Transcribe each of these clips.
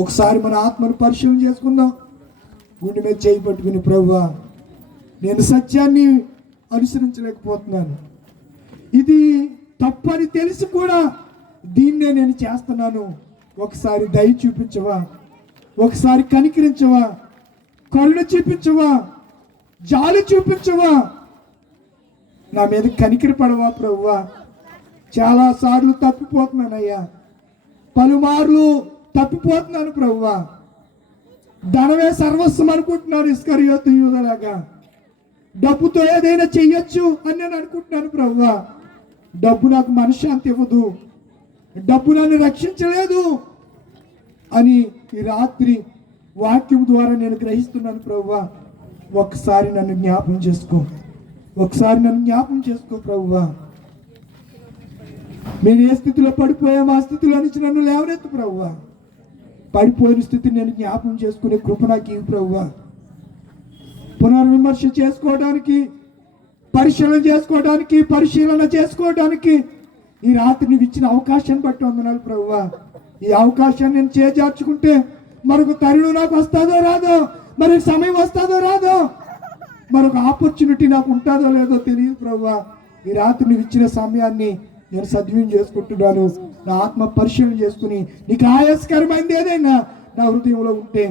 ఒకసారి మన ఆత్మను పరిశీలన చేసుకుందాం. గుండె మీద చేయి పట్టుకుని, ప్రభువా నేను సత్యాన్ని అనుసరించలేకపోతున్నాను, ఇది తప్పని తెలిసి కూడా దీన్నే నేను చేస్తున్నాను, ఒకసారి దయ చూపించవా, ఒకసారి కనికరించవా, కరుణ చూపించవా, జాలి చూపించవా, నా మీద కనికరి పడవా ప్రభువా. చాలాసార్లు తప్పిపోతున్నానయ్యా, పలుమార్లు తప్పిపోతున్నాను ప్రభువా. ధనమే సర్వస్వం అనుకుంటున్నాను ఇస్కరియోతు యూదలాగా. డబ్బుతో ఏదైనా చెయ్యొచ్చు అని నేను అనుకుంటున్నాను ప్రభువా. డబ్బు నాకు మనశ్శాంతి ఇవ్వదు, డబ్బు నన్ను రక్షించలేదు అని ఈ రాత్రి వాక్యం ద్వారా నేను గ్రహిస్తున్నాను ప్రభువా. ఒకసారి నన్ను జ్ఞాపం చేసుకో, ఒకసారి నన్ను జ్ఞాపం చేసుకో ప్రభువా. నేను ఏ స్థితిలో పడిపోయామో ఆ స్థితిలో నుంచి నన్ను లేవనెత్తు ప్రభువా. పడిపోయిన స్థితిని నేను జ్ఞాపం చేసుకునే కృప నాకు ఇవ్వు ప్రభువా. పునర్విమర్శ చేసుకోవడానికి, పరిశీలన చేసుకోవడానికి ఈ రాత్రి నువ్వు ఇచ్చిన అవకాశాన్ని బట్టి వందనాలు ప్రభువా. ఈ అవకాశాన్ని నేను చేజార్చుకుంటే మరొక తరుణం నాకు వస్తుందో రాదో, మరి సమయం వస్తుందో రాదో, మరొక ఆపర్చునిటీ నాకు ఉంటుందో లేదో తెలియదు ప్రభువా. ఈ రాత్రి నువ్వు ఇచ్చిన సమయాన్ని నేను సద్వినియోగం చేసుకుంటున్నాను. నా ఆత్మ పరిశీలన చేసుకుని నీకు ఆయాస్కరమైంది ఏదైనా నా హృదయంలో ఉంటే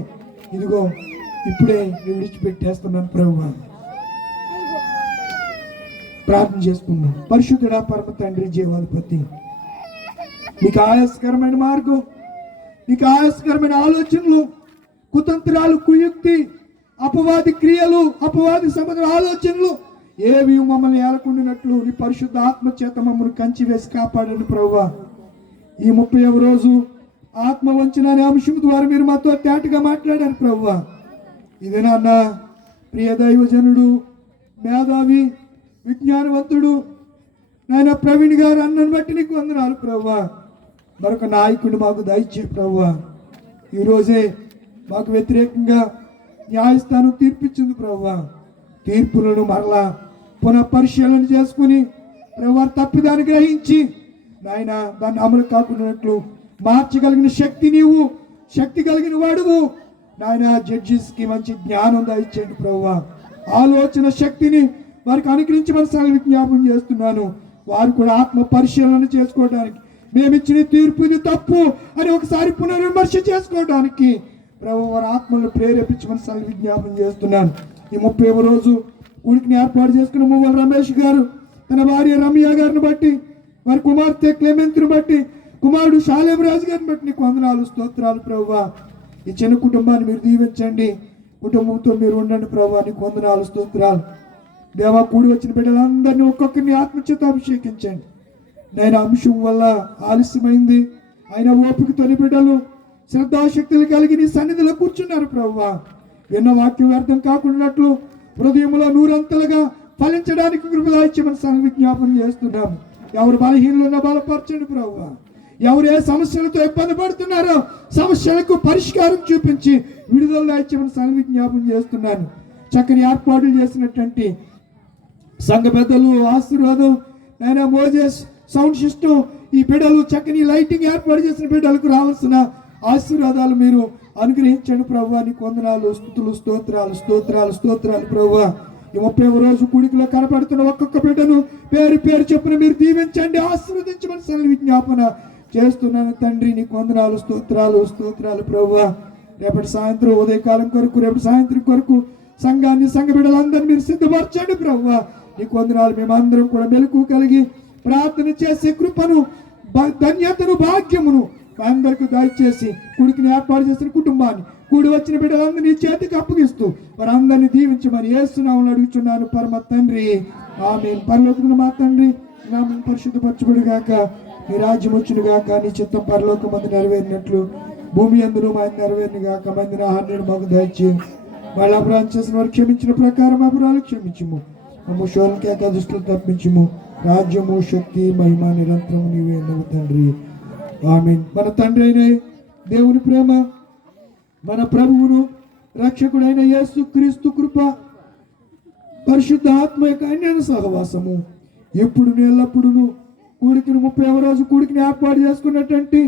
ఇదిగో ఇప్పుడే నేను విడిచిపెట్టేస్తున్నాను ప్రభువా. ప్రార్థన చేసుకున్నాను. పరిశుద్ధుడా పరమ తండ్రి జీవాధిపతి, నీకు ఆయాస్కరమైన మార్గం, నీకు ఆయాస్కరమైన ఆలోచనలు, కుతంత్రాలు, కుయుక్తి, అపవాది క్రియలు, అపవాది సంబంధ ఆలోచనలు ఏవి మమ్మల్ని ఏలకుండినట్లు నీ పరిశుద్ధ ఆత్మ చేత మమ్మల్ని కంచి వేసి కాపాడండి ప్రభువా. ఈ 30వ రోజు ఆత్మ వంచన అనే అంశం ద్వారా మీరు మాతో తేటగా మాట్లాడారు ప్రభువా. ఇదే నాన్న ప్రియ దైవజనుడు, మేధావి, విజ్ఞానవంతుడు నాయన ప్రవీణ్ గారు అన్నను బట్టి నీకు వందనాలు ప్రభువా. మరొక నాయకుడు మాకు దయచే ప్రభువా. ఈరోజే మాకు వ్యతిరేకంగా న్యాయస్థానం తీర్పిచ్చింది ప్రభువా. తీర్పులను మరలా పునః పరిశీలన చేసుకుని వారు తప్పిదాన్ని గ్రహించి నాయన దాన్ని అమలు కాకున్నట్లు మార్చగలిగిన శక్తి నీవు, శక్తి కలిగిన వాడువు నాయన. జడ్జిస్కి మంచి జ్ఞానం దయచేయండి ప్రభువా. ఆలోచన శక్తిని వారికి అనుగ్రహించి మనసారి విజ్ఞాపం చేస్తున్నాను. వారు కూడా ఆత్మ పరిశీలన చేసుకోవడానికి, మేమిచ్చిన తీర్పు ఇది తప్పు అని ఒకసారి పునర్విమర్శ చేసుకోవడానికి ప్రభు వారి ఆత్మలను ప్రేరేపించి మనసారి విజ్ఞాపం చేస్తున్నాను. ఈ 30వ రోజు కూడికిని ఏర్పాటు చేసుకున్న మువ్వల రమేష్ గారు, తన భార్య రమ్య గారిని బట్టి, వారి కుమార్తె క్లెమెంత్ని బట్టి, కుమారుడు షాలేం రాజు గారిని బట్టి నీకు వందనాలు, స్తోత్రాలు ప్రభువా. ఈ చిన్న కుటుంబాన్ని మీరు దీవించండి, కుటుంబంతో మీరు ఉండండి ప్రభువా. నీకు వందనాలు, స్తోత్రాలు దేవా. కూడి వచ్చిన బిడ్డలందరినీ ఒక్కొక్కరిని ఆత్మచేత అభిషేకించండి నేను. అంశం వల్ల ఆలస్యమైంది, ఆయన ఓపికతోని బిడ్డలు శ్రద్ధాశక్తులు కలిగి నీ సన్నిధిలో కూర్చున్నారు ప్రభువా. విన్న వాక్యం అర్థం కాకున్నట్లు హృదయంలో నూరంతలుగా ఫలించడానికి కృపదాయిచ్చమని విజ్ఞాపన చేస్తున్నాము. ఎవరు బలహీనలున్నా బలపరచండి ప్రభువా. ఎవరు ఏ సమస్యలతో ఇబ్బంది పడుతున్నారో సమస్యలకు పరిష్కారం చూపించి విడుదల ఇచ్చమని విజ్ఞాపన చేస్తున్నాను. చక్కని ఏర్పాట్లు చేసినటువంటి సంఘ పెద్దలు, ఆశీర్వాదం నాయన, మోజెస్ సౌండ్ సిస్టమ్, ఈ బిడ్డలు చక్కని లైటింగ్ ఏర్పాటు చేసిన బిడ్డలకు రావాల్సిన ఆశీర్వాదాలు మీరు అనుగ్రహించండి ప్రభువా. నీకు వందనాలు, స్తుతులు, స్తోత్రాలు, స్తోత్రాలు, స్తోత్రాలు ప్రభువా. ఈ 30వ రోజు కూడికలో కనపడుతున్న ఒక్కొక్క బిడ్డను పేరు పేరు చొప్పున మీరు దీవించండి, ఆశీర్వదించమని విజ్ఞాపన చేస్తున్నాను తండ్రి. నీకు వందనాలు, స్తోత్రాలు, స్తోత్రాలు ప్రభువా. రేపటి సాయంత్రం ఉదయకాలం కొరకు, రేపటి సాయంత్రం కొరకు సంఘాన్ని, సంఘ బిడ్డలందరినీ మీరు సిద్ధపరచండి ప్రభువా. నీకు వందనాలు. మేమందరం కూడా మెలకు కలిగి ప్రార్థన చేసే కృపను, ధన్యతను, భాగ్యమును అందరికీ దయచేసి కూడికిని ఏర్పాటు చేసిన కుటుంబాన్ని, కూడి వచ్చిన బిడ్డలందరినీ చేతికి అప్పగిస్తూ వారందరినీ దీవించమని యేసు నామములో అడుగుచున్నాను పరమ తండ్రి, ఆమేన్. పరలోకమున మా తండ్రి నామం పరిశుద్ధపరచబడు గాక, నీ రాజ్యం వచ్చును గాక, నీ చిత్తం పరలోకమందు నెరవేరినట్లు భూమి యందును మాది నెరవేరును గాక. మందిని ఆహారం మాకు దయచేయి, వాళ్ళ అపరాధం చేసిన వారు క్షమించిన ప్రకారం అపరాధాలు క్షమించుము, మమ్ము శోధనకేక దుష్టులు తప్పించుము. రాజ్యము, శక్తి, మహిమ నిరంతరము నీవే అన్నవు తండ్రి, ఆమేన్. మన తండ్రి అయిన దేవుని ప్రేమ, మన ప్రభువును రక్షకుడైన యేసు క్రీస్తు కృప, పరిశుద్ధ ఆత్మ యొక్క అన్యోన్య సహవాసము ఎప్పుడు ఎల్లప్పుడూ కూడికిని 30వ రోజు కూడికిని ఏర్పాటు చేసుకున్నటువంటి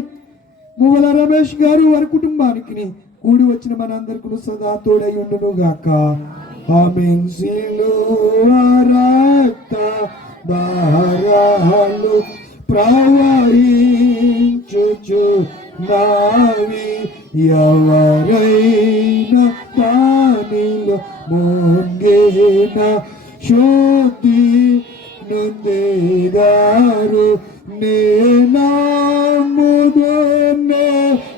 మువ్వల రమేష్ గారు వారి కుటుంబానికి కూడి వచ్చిన మనందరికీ సదా తోడై ఉండును గాక. ఆమేన్. సిలువ రక్త దారాలు ప్రవహించుచు నావి ఎవరైనా దానిలో మునిగిన శుద్ధి నొందేదారు. నేనమ్ముదునే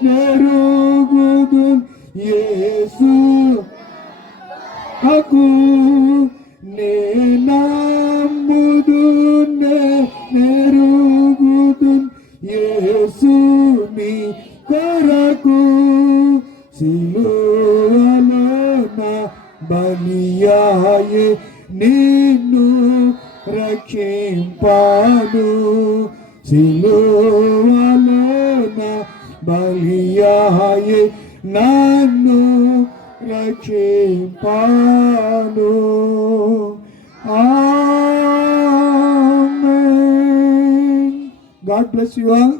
నెరుగుదున్ యేసు హకు. నేనమ్ముదునే నెరుగుదున్ యేసుని కొరకు. సిలువలో నా బలియాయే నిన్ను రక్షింపాను. సిలువలో నా బలియాయే నన్ను రక్షింపాను. Amen. God bless you all.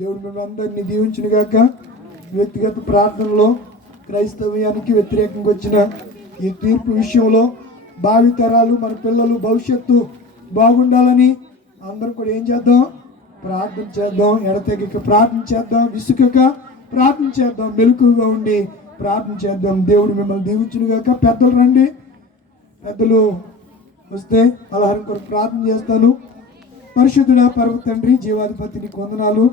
దేవుడు మిమ్మల్ని అందరినీ దీవించును గాక. వ్యక్తిగత ప్రార్థనలో క్రైస్తవ్యానికి వ్యతిరేకంగా వచ్చిన ఈ తీర్పు విషయంలో భావితరాలు మన పిల్లలు భవిష్యత్తు బాగుండాలని అందరం కూడా ఏం చేద్దాం? ప్రార్థన చేద్దాం. ఎడతెగక ప్రార్థన చేద్దాం. విసుకక ప్రార్థన చేద్దాం. మెలకుగా ఉండి ప్రార్థన చేద్దాం. దేవుడు మిమ్మల్ని దీవించును గాక. పెద్దలు రండి. పెద్దలు వస్తే అలారం కొరకు ప్రార్థన చేస్తాను. పరిశుద్ధుడా పరమ తండ్రి జీవాధిపతిని వందనాలు.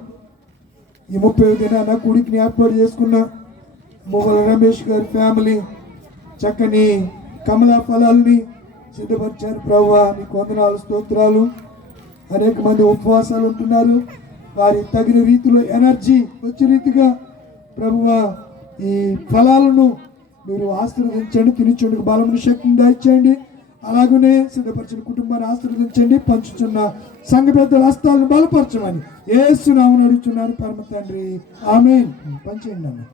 ఈ 30వ దినాన కూడికిని ఏర్పాటు చేసుకున్న మువ్వల రమేష్ గారి ఫ్యామిలీ చక్కని కమలా ఫలాల్ని సిద్ధపరిచారు. ప్రభువా నీకు వందనాలు, స్తోత్రాలు. అనేక మంది ఉపవాసాలు ఉంటున్నారు. వారి తగిన రీతిలో ఎనర్జీ వచ్చే రీతిగా ప్రభువా ఈ ఫలాలను మీరు ఆశీర్వదించండి. తినిచుండుకు బలమును శక్తిని దయచేయండి. అలాగనే సిద్ధపరిచిన కుటుంబాన్ని ఆశీర్వదించండి. పంచుచున్న సంఘ పెద్దల హస్తాలను బలపరచమని యేసు నామమున అడుగుచున్నాను పరమ తండ్రి. ఆమేన్. పంచేయండి అన్న.